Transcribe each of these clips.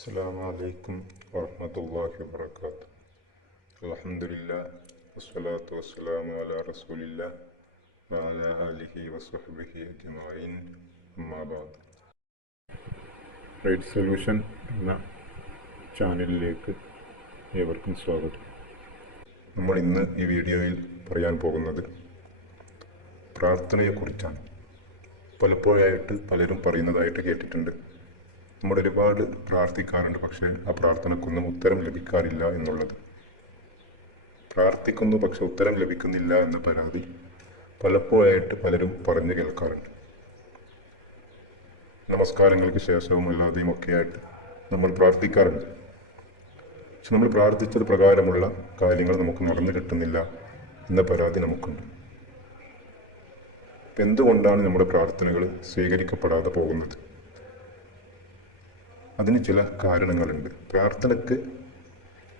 അസ്സലാമു അലൈക്കും വറഹ്മത്തുള്ളാഹി വബറകാതുഹു. അൽഹംദുലില്ലാഹ് വസ്സലാത്തു വസ്സലാമു അലാ റസൂലില്ലാഹ് വഅലാ ആലിഹി വസ്വഹ്ബിഹി അജ്മഈൻ. അമ്മാ ബഅദ്. റൈറ്റ് സൊല്യൂഷൻ എന്ന ചാനലിലേക്ക് ഏവർക്കും സ്വാഗതം. നമ്മൾ ഇന്ന് ഈ വീഡിയോയിൽ പറയാൻ പോകുന്നത് പ്രാർത്ഥനയെക്കുറിച്ചാണ്. പലപ്പോഴായിട്ട് പലരും പറയുന്നതായിട്ട് കേട്ടിട്ടുണ്ട്, നമ്മൾ ഒരുപാട് പ്രാർത്ഥിക്കാറുണ്ട്, പക്ഷേ ആ പ്രാർത്ഥനക്കൊന്നും ഉത്തരം ലഭിക്കാറില്ല എന്നുള്ളത്. പ്രാർത്ഥിക്കുന്നു പക്ഷെ ഉത്തരം ലഭിക്കുന്നില്ല എന്ന പരാതി പലപ്പോഴായിട്ട് പലരും പറഞ്ഞു കേൾക്കാറുണ്ട്. നമസ്കാരങ്ങൾക്ക് ശേഷവും അല്ലാതെയും ഒക്കെയായിട്ട് നമ്മൾ പ്രാർത്ഥിക്കാറുണ്ട്. പക്ഷെ നമ്മൾ പ്രാർത്ഥിച്ചത് പ്രകാരമുള്ള കാര്യങ്ങൾ നമുക്ക് നടന്നു കിട്ടുന്നില്ല എന്ന പരാതി നമുക്കുണ്ട്. എന്തുകൊണ്ടാണ് നമ്മുടെ പ്രാർത്ഥനകൾ സ്വീകരിക്കപ്പെടാതെ പോകുന്നത്? അതിന് ചില കാരണങ്ങളുണ്ട്. പ്രാർത്ഥനയ്ക്ക്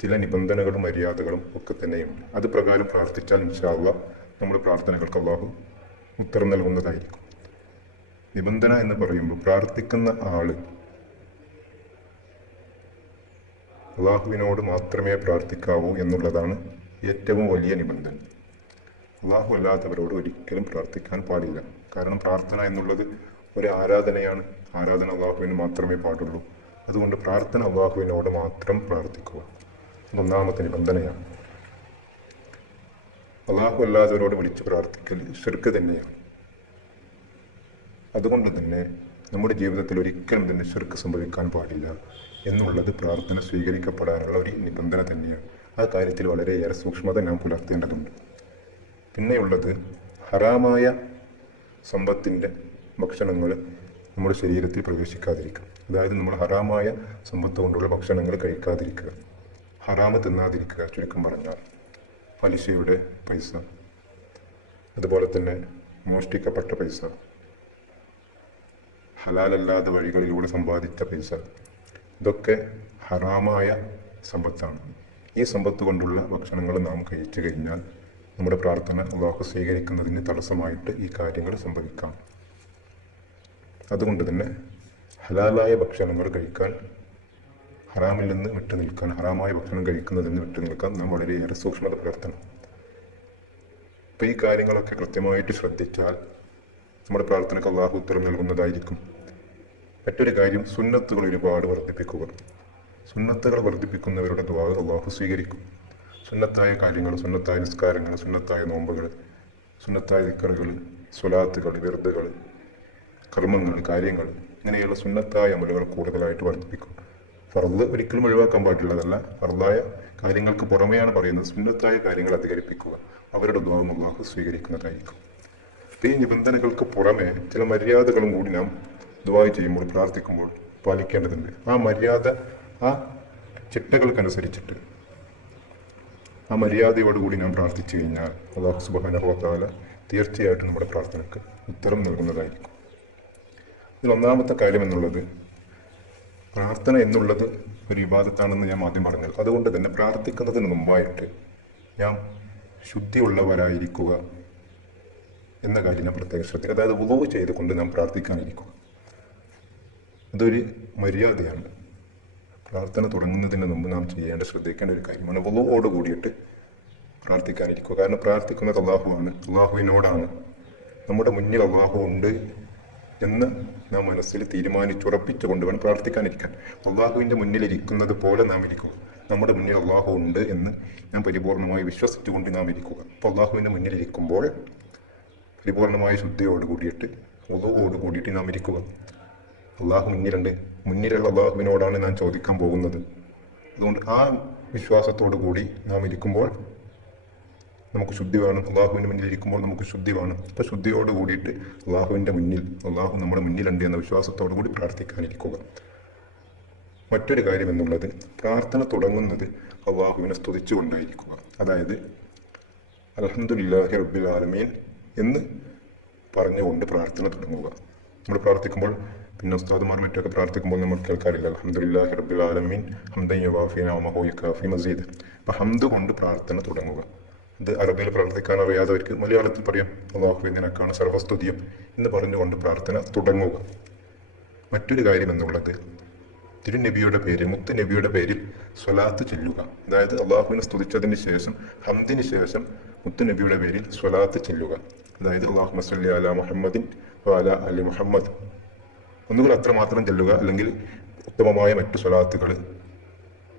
ചില നിബന്ധനകളും മര്യാദകളും ഒക്കെ തന്നെയുണ്ട്. അത് പ്രകാരം പ്രാർത്ഥിച്ചാൽ ഇൻഷാ അല്ലാഹ് നമ്മുടെ പ്രാർത്ഥനകൾക്ക് അല്ലാഹു ഉത്തരം നൽകുന്നതായിരിക്കും. നിബന്ധന എന്ന് പറയുമ്പോൾ പ്രാർത്ഥിക്കുന്ന ആള് അള്ളാഹുവിനോട് മാത്രമേ പ്രാർത്ഥിക്കാവൂ എന്നുള്ളതാണ് ഏറ്റവും വലിയ നിബന്ധന. അള്ളാഹു അല്ലാത്തവരോട് ഒരിക്കലും പ്രാർത്ഥിക്കാൻ പാടില്ല. കാരണം പ്രാർത്ഥന എന്നുള്ളത് ഒരു ആരാധനയാണ്. ആരാധന അള്ളാഹുവിന് മാത്രമേ പാടുള്ളൂ. അതുകൊണ്ട് പ്രാർത്ഥന അള്ളാഹുവിനോട് മാത്രം പ്രാർത്ഥിക്കുക. അതൊന്നാമത്തെ നിബന്ധനയാണ്. അള്ളാഹു അല്ലാത്തവരോട് വിളിച്ച് പ്രാർത്ഥിക്കൽ ശിർക്ക് തന്നെയാണ്. അതുകൊണ്ട് തന്നെ നമ്മുടെ ജീവിതത്തിൽ ഒരിക്കലും തന്നെ ശിർക്ക് സംഭവിക്കാൻ പാടില്ല എന്നുള്ളത് പ്രാർത്ഥന സ്വീകരിക്കപ്പെടാനുള്ള ഒരു നിബന്ധന തന്നെയാണ്. ആ കാര്യത്തിൽ വളരെയേറെ സൂക്ഷ്മത നാം പുലർത്തേണ്ടതുണ്ട്. പിന്നെയുള്ളത് ഹറാമായ സമ്പത്തിൻ്റെ ഭക്ഷണങ്ങൾ നമ്മുടെ ശരീരത്തിൽ പ്രവേശിക്കാതിരിക്കുക. അതായത് നമ്മൾ ഹറാമായ സമ്പത്ത് കൊണ്ടുള്ള ഭക്ഷണങ്ങൾ കഴിക്കാതിരിക്കുക, ഹറാമ് തിന്നാതിരിക്കുക. ചുരുക്കം പറഞ്ഞാൽ പലിശയുടെ പൈസ, അതുപോലെ തന്നെ മോഷ്ടിക്കപ്പെട്ട പൈസ, ഹലാലല്ലാത്ത വഴികളിലൂടെ സമ്പാദിച്ച പൈസ, ഇതൊക്കെ ഹറാമായ സമ്പത്താണ്. ഈ സമ്പത്ത് കൊണ്ടുള്ള ഭക്ഷണങ്ങൾ നാം കഴിച്ചു കഴിഞ്ഞാൽ നമ്മുടെ പ്രാർത്ഥന അല്ലാഹു സ്വീകരിക്കുന്നതിന് തടസ്സമായിട്ട് ഈ കാര്യങ്ങൾ സംഭവിക്കാം. അതുകൊണ്ട് തന്നെ ഹലാലായ ഭക്ഷണങ്ങൾ കഴിക്കാൻ, ഹറാമിൽ നിന്ന് വിട്ടു നിൽക്കാൻ, ഹറാമായ ഭക്ഷണം കഴിക്കുന്നതിൽ നിന്ന് വിട്ടു നിൽക്കാൻ നാം വളരെയേറെ സൂക്ഷ്മത പുലർത്തണം. അപ്പം ഈ കാര്യങ്ങളൊക്കെ കൃത്യമായിട്ട് ശ്രദ്ധിച്ചാൽ നമ്മുടെ പ്രാർത്ഥനയ്ക്ക് അല്ലാഹു ഉത്തരം നൽകുന്നതായിരിക്കും. മറ്റൊരു കാര്യം, സുന്നത്തുകൾ ഒരുപാട് വർദ്ധിപ്പിക്കുക. സുന്നത്തുകൾ വർദ്ധിപ്പിക്കുന്നവരുടെ ദുആ അല്ലാഹു സ്വീകരിക്കും. സുന്നത്തായ കാര്യങ്ങൾ, സുന്നത്തായ നിസ്കാരങ്ങൾ, സുന്നത്തായ നോമ്പുകൾ, സുന്നത്തായ ദിക്റുകൾ, സ്വലാത്തുകൾ, വിർദുകൾ, കർമ്മങ്ങൾ, കാര്യങ്ങൾ, ഇങ്ങനെയുള്ള സുന്നത്തായ അമലുകൾ കൂടുതലായിട്ട് വർദ്ധിപ്പിക്കും. ഫർദ് ഒരിക്കലും ഒഴിവാക്കാൻ പാടുള്ളതല്ല. ഫർദായ കാര്യങ്ങൾക്ക് പുറമെയാണ് പറയുന്നത്. സുന്നത്തായ കാര്യങ്ങൾ അധികരിപ്പിക്കുക. അവരുടെ ദുആ അല്ലാഹു സ്വീകരിക്കുന്നതായിരിക്കും. ഈ നിബന്ധനകൾക്ക് പുറമെ ചില മര്യാദകളും കൂടി നാം ദുആ ചെയ്യുമ്പോൾ, പ്രാർത്ഥിക്കുമ്പോൾ പാലിക്കേണ്ടതുണ്ട്. ആ മര്യാദ, ആ ചിട്ടകൾക്കനുസരിച്ചിട്ട്, ആ മര്യാദയോടുകൂടി നാം പ്രാർത്ഥിച്ചു കഴിഞ്ഞാൽ അല്ലാഹു സുബ്ഹാനഹു വ തആല തീർച്ചയായിട്ടും നമ്മുടെ പ്രാർത്ഥനയ്ക്ക് ഉത്തരം നൽകുന്നതായിരിക്കും. ഇതിൽ ഒന്നാമത്തെ കാര്യം എന്നുള്ളത്, പ്രാർത്ഥന എന്നുള്ളത് ഒരു ഇബാദത്താണെന്ന് ഞാൻ ആദ്യം പറഞ്ഞത്. അതുകൊണ്ട് തന്നെ പ്രാർത്ഥിക്കുന്നതിന് മുമ്പായിട്ട് നാം ശുദ്ധിയുള്ളവരായിരിക്കുക എന്ന കാര്യം ഞാൻ പ്രത്യേകം ശ്രദ്ധിക്കുക. അതായത് വുളൂ ചെയ്തുകൊണ്ട് നാം പ്രാർത്ഥിക്കാനിരിക്കുക. അതൊരു മര്യാദയാണ്. പ്രാർത്ഥന തുടങ്ങുന്നതിന് മുമ്പ് നാം ശ്രദ്ധിക്കേണ്ട ഒരു കാര്യമാണ് വുളൂവോട് കൂടിയിട്ട് പ്രാർത്ഥിക്കാനിരിക്കുക. കാരണം പ്രാർത്ഥിക്കുന്നത് അല്ലാഹുവാണ്, അല്ലാഹുവിനോടാണ്. നമ്മുടെ മുന്നിൽ അല്ലാഹു ഉണ്ട് എന്ന് നാം മനസ്സിൽ തീരുമാനിച്ചുറപ്പിച്ചുകൊണ്ട് വേണം പ്രാർത്ഥിക്കാനിരിക്കാൻ. അള്ളാഹുവിൻ്റെ മുന്നിലിരിക്കുന്നത് പോലെ നാം ഇരിക്കുക. നമ്മുടെ മുന്നിൽ അള്ളാഹു ഉണ്ട് എന്ന് നാം പരിപൂർണമായി വിശ്വസിച്ചുകൊണ്ട് നാം ഇരിക്കുക. അപ്പോൾ അള്ളാഹുവിൻ്റെ മുന്നിലിരിക്കുമ്പോൾ പരിപൂർണമായ ശുദ്ധിയോട് കൂടിയിട്ട്, വുളൂവോട് കൂടിയിട്ട് നാം ഇരിക്കുക. അള്ളാഹു മുന്നിലുണ്ട്, മുന്നിലുള്ള അള്ളാഹുവിനോടാണ് നാം ചോദിക്കാൻ പോകുന്നത്. അതുകൊണ്ട് ആ വിശ്വാസത്തോടു കൂടി നാം ഇരിക്കുമ്പോൾ നമുക്ക് ശുദ്ധി വേണം. അള്ളാഹുവിൻ്റെ മുന്നിൽ ഇരിക്കുമ്പോൾ നമുക്ക് ശുദ്ധി വേണം. അപ്പോൾ ശുദ്ധിയോട് കൂടിയിട്ട് അള്ളാഹുവിൻ്റെ മുന്നിൽ, അള്ളാഹു നമ്മുടെ മുന്നിലുണ്ട് എന്ന വിശ്വാസത്തോടു കൂടി പ്രാർത്ഥിക്കാനിരിക്കുക. മറ്റൊരു കാര്യം എന്നുള്ളത്, പ്രാർത്ഥന തുടങ്ങുന്നത് അള്ളാഹുവിനെ സ്തുതിച്ചുകൊണ്ടായിരിക്കുക. അതായത് അൽഹംദുലില്ലാഹി റബ്ബിൽ ആലമീൻ എന്ന് പറഞ്ഞുകൊണ്ട് പ്രാർത്ഥന തുടങ്ങുക. നമ്മൾ പ്രാർത്ഥിക്കുമ്പോൾ, പിന്നെ ഉസ്താദുമാർ മറ്റൊക്കെ പ്രാർത്ഥിക്കുമ്പോൾ നമ്മൾ കേൾക്കാറില്ല, അൽഹംദുലില്ലാഹി റബ്ബിൽ ആലമീൻ ഹംദൻ യുവാഫി നിഅമഹു യകാഫി മസീദ്. അപ്പം ഹംദ് കൊണ്ട് പ്രാർത്ഥന തുടങ്ങുക. ഇത് അറബിയിൽ പ്രാർത്ഥിക്കാൻ അറിയാത്തവർക്ക് മലയാളത്തിൽ പറയാം, അല്ലാഹുവേ നിനക്കാണ് സർവസ്തുതിയും എന്ന് പറഞ്ഞുകൊണ്ട് പ്രാർത്ഥന തുടങ്ങുക. മറ്റൊരു കാര്യം എന്നുള്ളത്, തിരുനബിയുടെ പേരിൽ, മുത്ത് നബിയുടെ പേരിൽ സ്വലാത്ത് ചെല്ലുക. അതായത് അള്ളാഹുവിനെ സ്തുതിച്ചതിന് ശേഷം, ഹംദിന് ശേഷം മുത്ത് നബിയുടെ പേരിൽ സ്വലാത്ത് ചെല്ലുക. അതായത് അല്ലാഹുമ്മ സ്വല്ലി അലാ മുഹമ്മദിൻ വഅലാ അലി മുഹമ്മദ്. ഒന്നുകൂടി അത്രമാത്രം ചെല്ലുക. അല്ലെങ്കിൽ ഉത്തമമായ മറ്റു സ്വലാത്തുകൾ,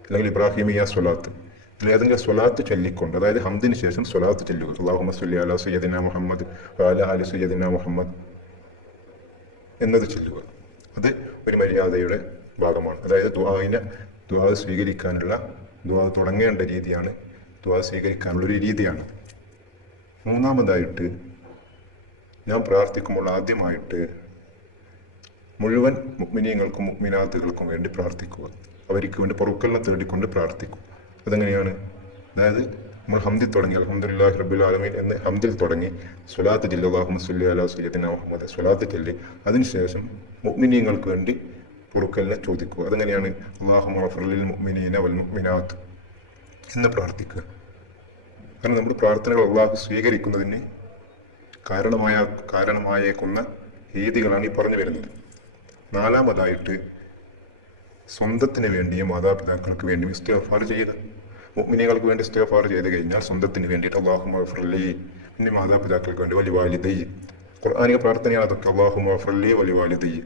അല്ലെങ്കിൽ ഇബ്രാഹിമിയ സ്വലാത്ത്, ഇതിലേതെങ്കിലും സ്വലാത്ത് ചൊല്ലിക്കൊണ്ട്, അതായത് ഹംദിന് ശേഷം സ്വലാത്ത് ചെല്ലുക. അല്ലാഹുമ്മ സ്വല്ലി അലാ സയ്യിദിന മുഹമ്മദ് വഅലാ അലി സയ്യിദിന മുഹമ്മദ് എന്നത് ചൊല്ലുക. അത് ഒരു മര്യാദയുടെ ഭാഗമാണ്. അതായത് ദുആ സ്വീകരിക്കാനുള്ള, ദുആ തുടങ്ങേണ്ട രീതിയാണ്, ദുആ സ്വീകരിക്കാനുള്ളൊരു രീതിയാണ്. മൂന്നാമതായിട്ട് ഞാൻ പ്രാർത്ഥിക്കുമ്പോൾ ആദ്യമായിട്ട് മുഴുവൻ മുഅ്മിനീങ്ങൾക്കും മുഅ്മിനാത്തുകൾക്കും വേണ്ടി പ്രാർത്ഥിക്കുക. അവർക്ക് വേണ്ടി പൊറുക്കലിനെ തേടിക്കൊണ്ട് പ്രാർത്ഥിക്കും. അതെങ്ങനെയാണ്? അതായത് നമ്മൾ ഹംദിൽ തുടങ്ങി, അൽഹംദുലില്ലാഹി റബ്ബിൽ ആലമീൻ എന്ന് ഹംദിൽ തുടങ്ങി സ്വലാത്ത് ചൊല്ലി, അല്ലാഹുമ്മ സ്വല്ലി അലാ സയ്യിദിന മുഹമ്മദ് സ്വലാത്ത് ചൊല്ലി, അതിനുശേഷം മുഅ്മിനീങ്ങൾക്ക് വേണ്ടി പൊറുക്കലിനെ ചോദിക്കുക. അതെങ്ങനെയാണ്? അല്ലാഹുമ്മ ഗ്ഫിർ ലിൽ മുഅ്മിനീന വൽ മുഅ്മിനാത്ത് എന്ന് പ്രാർത്ഥിക്കുക. കാരണം നമ്മുടെ പ്രാർത്ഥനകൾ അള്ളാഹു സ്വീകരിക്കുന്നതിന് കാരണമായേക്കുന്ന രീതികളാണ് ഈ പറഞ്ഞു വരുന്നത്. നാലാമതായിട്ട് സ്വന്തത്തിന് വേണ്ടിയും മാതാപിതാക്കൾക്ക് വേണ്ടിയും ഇസ്തിഗ്ഫാർ ചെയ്യുക. മുഅ്മിനീങ്ങൾക്ക് വേണ്ടി ഇസ്തിഗ്ഫാർ ചെയ്ത് കഴിഞ്ഞാൽ സ്വന്തത്തിന് വേണ്ടിയിട്ട് അല്ലാഹുമ്മ ഗ്ഫിർ ലി, പിന്നെ മാതാപിതാക്കൾക്ക് വേണ്ടി വലി വാലിദയ്യ, ഖുർആനിക പ്രാർത്ഥനയാണ് അതൊക്കെ. അല്ലാഹുമ്മ ഗ്ഫിർ ലി വലി വാലിദയ്യ.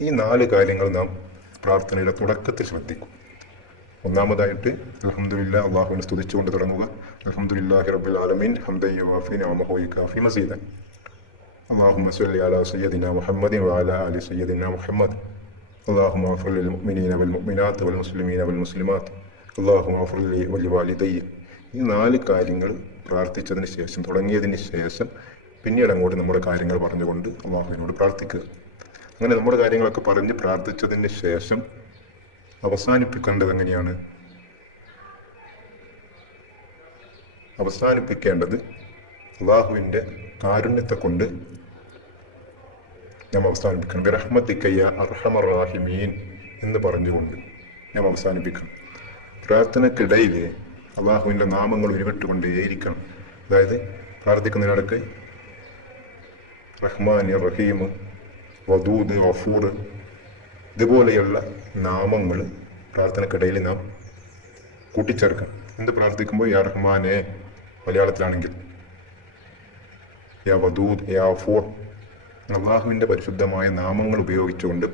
ഈ 4 കാര്യങ്ങൾ നാം പ്രാർത്ഥനയുടെ തുടക്കത്തിൽ ശ്രദ്ധിക്കും. ഒന്നാമതായിട്ട് അൽഹംദുലില്ലാ, അള്ളാഹുവിനെ സ്തുതിച്ചുകൊണ്ട് തുടങ്ങുക. അൽഹംദുലില്ലാഹി റബ്ബിൽ ആലമീൻ ഹംദൻ യുവാഫി നിഅമഹു വയുകാഫി മസീദൻ. അല്ലാഹുമ്മ സ്വല്ലി അലാ സയ്യിദിന മുഹമ്മദിൻ വഅലാ അലി സയ്യിദിന മുഹമ്മദ്. അല്ലാഹുമ്മ ഗ്ഫിർ ലിൽ മുഅ്മിനീന വൽ മുഅ്മിനാത്ത് വൽ മുസ്ലിമീന വൽ മുസ്ലിമാത്ത്. അല്ലാഹുമ്മ ഗ്ഫിർ ലി വലി വാലിദയ്യ. ഈ 4 കാര്യങ്ങൾ പ്രാർത്ഥിച്ചതിന് ശേഷം, തുടങ്ങിയതിന് ശേഷം പിന്നീട് അങ്ങോട്ട് നമ്മുടെ കാര്യങ്ങൾ പറഞ്ഞുകൊണ്ട് അള്ളാഹുവിനോട് പ്രാർത്ഥിക്കുക. അങ്ങനെ നമ്മുടെ കാര്യങ്ങളൊക്കെ പറഞ്ഞ് പ്രാർത്ഥിച്ചതിന് ശേഷം അവസാനിപ്പിക്കേണ്ടത് എങ്ങനെയാണ്? അവസാനിപ്പിക്കേണ്ടത് അള്ളാഹുവിൻ്റെ കാരുണ്യത്തെ കൊണ്ട് നാം അവസാനിപ്പിക്കണം. ബിറഹ്മതിക യാ അർഹമർ റാഹിമീൻ എന്ന് പറഞ്ഞുകൊണ്ട് നാം അവസാനിപ്പിക്കണം. പ്രാർത്ഥനക്കിടയിൽ അള്ളാഹുവിൻ്റെ നാമങ്ങൾ ഉരുവിട്ടുകൊണ്ടേയിരിക്കണം. അതായത് പ്രാർത്ഥിക്കുന്നതിനിടയ്ക്ക് റഹ്മാൻ, റഹീം, വദൂദ്, ഗഫൂർ ഇതുപോലെയുള്ള നാമങ്ങൾ പ്രാർത്ഥനക്കിടയിൽ നാം കൂട്ടിച്ചേർക്കണം. എന്ത് പ്രാർത്ഥിക്കുമ്പോൾ യാ റഹ്മാനെ മലയാളത്തിലാണെങ്കിൽ, യാ വദൂദ്, യാ ഗഫൂർ, അള്ളാഹുവിൻ്റെ പരിശുദ്ധമായ നാമങ്ങൾ ഉപയോഗിച്ചുകൊണ്ട്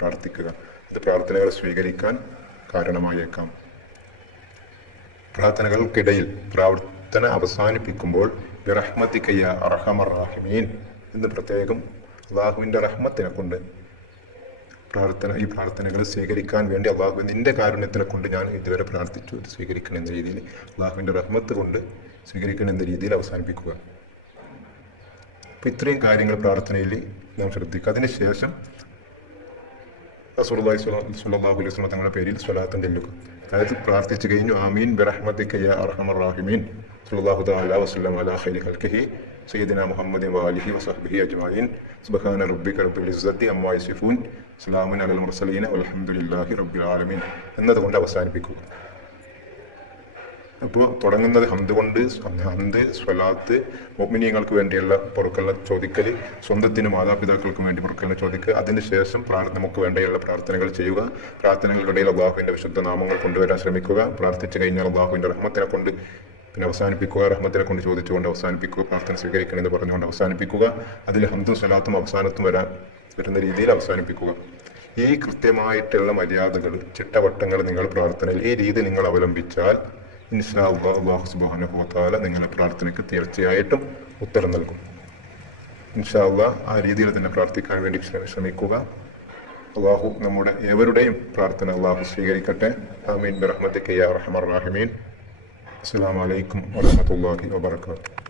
പ്രാർത്ഥിക്കുക. ഇത് പ്രാർത്ഥനകൾ സ്വീകരിക്കാൻ കാരണമായേക്കാം. പ്രാർത്ഥനകൾക്കിടയിൽ പ്രാർത്ഥന അവസാനിപ്പിക്കുമ്പോൾ ബിറഹ്മതിക യാ അർഹമർ റാഹിമീൻ എന്ന് പ്രത്യേകം അള്ളാഹുവിൻ്റെ റഹ്മത്തിനെ കൊണ്ട് ഈ പ്രാർത്ഥനകൾ സ്വീകരിക്കാൻ വേണ്ടി അള്ളാഹു നിന്റെ കാരുണ്യത്തിനെ കൊണ്ട് ഞാൻ ഇതുവരെ പ്രാർത്ഥിച്ചു, ഇത് സ്വീകരിക്കണം എന്ന രീതിയിൽ, അള്ളാഹുവിൻ്റെ റഹ്മത്ത് കൊണ്ട് സ്വീകരിക്കണം എന്ന രീതിയിൽ അവസാനിപ്പിക്കുക. അപ്പം ഇത്രയും കാര്യങ്ങൾ പ്രാർത്ഥനയിൽ നാം ശ്രദ്ധിക്കുക. അതിനുശേഷം റസൂലുള്ളാഹി സ്വല്ലല്ലാഹു അലൈഹി വസല്ലം തങ്ങളുടെ പേരിൽ സ്വലാത്തും ചൊല്ലുക. അതായത് പ്രാർത്ഥിച്ചു കഴിഞ്ഞു, ആമീൻ ബിറഹ്മതിക യാ അർഹമർ റാഹിമീൻ സ്വല്ലല്ലാഹു തആല വസല്ലം അലാ ഖൈരി ഖൽഖിഹി സയ്യിദിന മുഹമ്മദിൻ വആലിഹി വസഹ്ബിഹി അജ്മഈൻ സുബ്ഹാന റബ്ബിക റബ്ബിൽ ഇസ്സത്തി അമ്മാ യസിഫൂൻ സലാമുൻ അലൽ മുർസലീൻ വൽഹംദുലില്ലാഹി റബ്ബിൽ ആലമീൻ എന്നതുകൊണ്ട് അവസാനിപ്പിക്കുക. അപ്പോൾ തുടങ്ങുന്നത് ഹംദ് കൊണ്ട്, ഹംദ്, സ്വലാത്ത്, മുഅ്മിനീങ്ങൾക്ക് വേണ്ടിയുള്ള പൊറുക്കലിനെ ചോദിക്കൽ, സ്വന്തത്തിന് മാതാപിതാക്കൾക്കും വേണ്ടി പൊറുക്കലിനെ ചോദിക്കുക. അതിനുശേഷം നമുക്ക് വേണ്ടിയുള്ള പ്രാർത്ഥനകൾ ചെയ്യുക. പ്രാർത്ഥനകൾക്കിടയിൽ അള്ളാഹുവിൻ്റെ വിശുദ്ധ നാമങ്ങൾ കൊണ്ടുവരാൻ ശ്രമിക്കുക. പ്രാർത്ഥിച്ചു കഴിഞ്ഞാൽ അള്ളാഹുവിൻ്റെ റഹ്മത്തിനെ കൊണ്ട് പിന്നെ അവസാനിപ്പിക്കുക. റഹ്മത്തിനെ കൊണ്ട് ചോദിച്ചുകൊണ്ട് അവസാനിപ്പിക്കുക. പ്രാർത്ഥന സ്വീകരിക്കണമെന്ന് പറഞ്ഞുകൊണ്ട് അവസാനിപ്പിക്കുക. അതിൽ ഹംദും സ്വലാത്തും അവസാനത്തും വരുന്ന രീതിയിൽ അവസാനിപ്പിക്കുക. ഈ കൃത്യമായിട്ടുള്ള മര്യാദകൾ, ചിട്ടവട്ടങ്ങൾ നിങ്ങൾ പ്രാർത്ഥനയിൽ ഈ രീതി നിങ്ങൾ അവലംബിച്ചാൽ ഇൻഷാ അല്ലാഹ് അല്ലാഹു സുബ്ഹാനഹു വ തആല നിങ്ങളുടെ പ്രാർത്ഥനയ്ക്ക് തീർച്ചയായിട്ടും ഉത്തരം നൽകും. ഇൻഷാ അല്ലാഹ് ആ രീതിയിൽ തന്നെ പ്രാർത്ഥിക്കാൻ വേണ്ടി ശ്രമിക്കുക. അള്ളാഹു നമ്മുടെ ഏവരുടെയും പ്രാർത്ഥന അള്ളാഹു സ്വീകരിക്കട്ടെ. ആമീൻ ബിറഹ്മതിക യാ അർഹമർ റാഹിമീൻ. അസ്സലാമു അലൈക്കും വറഹ്മത്തുള്ളാഹി വബറകാതുഹു.